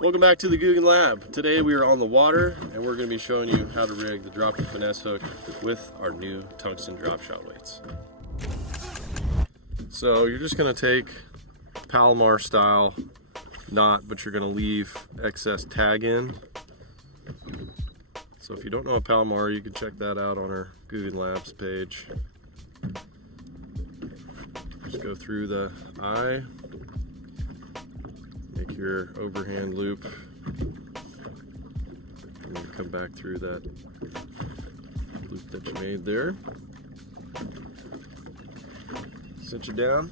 Welcome back to the Googan Lab. Today we are on the water and we're going to be showing you how to rig the drop and finesse hook with our new tungsten drop shot weights. So you're just going to take Palomar style knot, but you're going to leave excess tag in. So if you don't know a Palomar, you can check that out on our Googan Labs page. Just go through the eye. Make your overhand loop and then come back through that loop that you made there. Cinch it down.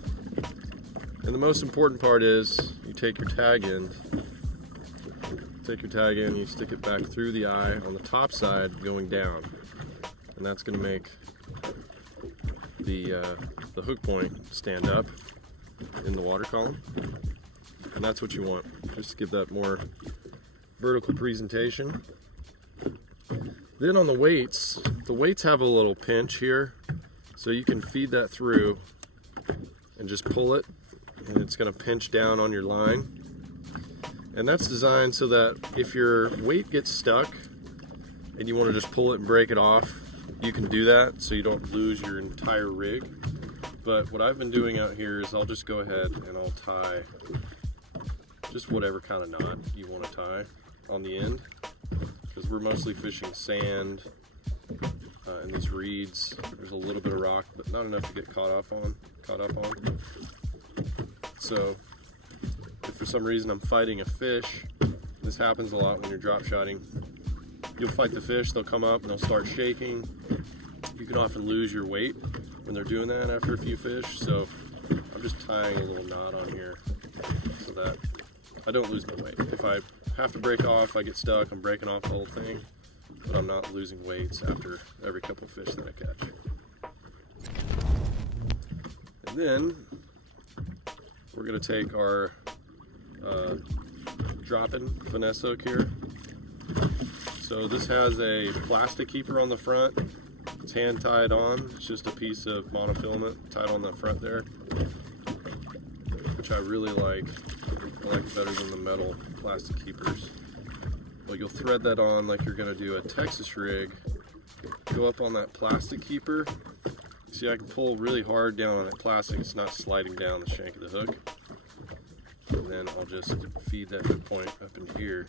And the most important part is you take your tag in. You stick it back through the eye on the top side going down. And that's going to make the hook point stand up in the water column. And that's what you want, just to give that more vertical presentation. Then on the weights have a little pinch here, so you can feed that through and just pull it, and it's going to pinch down on your line. And that's designed so that if your weight gets stuck and you want to just pull it and break it off, you can do that so you don't lose your entire rig. But what I've been doing out here is I'll just go ahead and I'll tie just whatever kind of knot you want to tie on the end, because we're mostly fishing sand and these reeds. There's a little bit of rock, but not enough to get caught up on. So if for some reason I'm fighting a fish, this happens a lot when you're drop shotting. You'll fight the fish, they'll come up and they'll start shaking. You can often lose your weight when they're doing that after a few fish. So I'm just tying a little knot on here so that I don't lose my weight. If I have to break off, I get stuck, I'm breaking off the whole thing, but I'm not losing weights after every couple of fish that I catch. And then we're going to take our drop-in finesse hook here. So this has a plastic keeper on the front. It's hand tied on. It's just a piece of monofilament tied on the front there, which I really like. I like it better than the metal plastic keepers. But you'll thread that on like you're going to do a Texas rig. Go up on that plastic keeper. See, I can pull really hard down on that plastic. It's not sliding down the shank of the hook. And then I'll just feed that hook point up in here.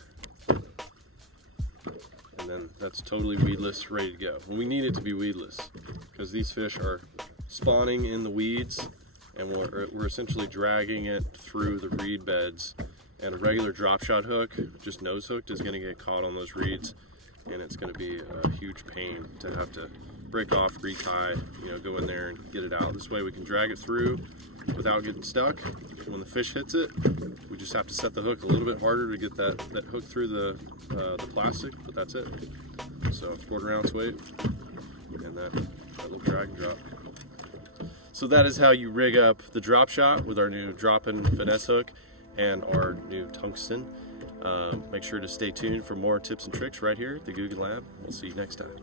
And then that's totally weedless, ready to go. And we need it to be weedless because these fish are spawning in the weeds, and we're essentially dragging it through the reed beds. And a regular drop shot hook, just nose hooked, is going to get caught on those reeds, and it's going to be a huge pain to have to break off, retie, go in there and get it out. This way we can drag it through without getting stuck. When the fish hits it, we just have to set the hook a little bit harder to get that hook through the plastic, but that's it. So 1/4 ounce weight and that little drag and drop. So that is how you rig up the drop shot with our new drop-in finesse hook and our new tungsten. Make sure to stay tuned for more tips and tricks right here at the Googan Lab. We'll see you next time.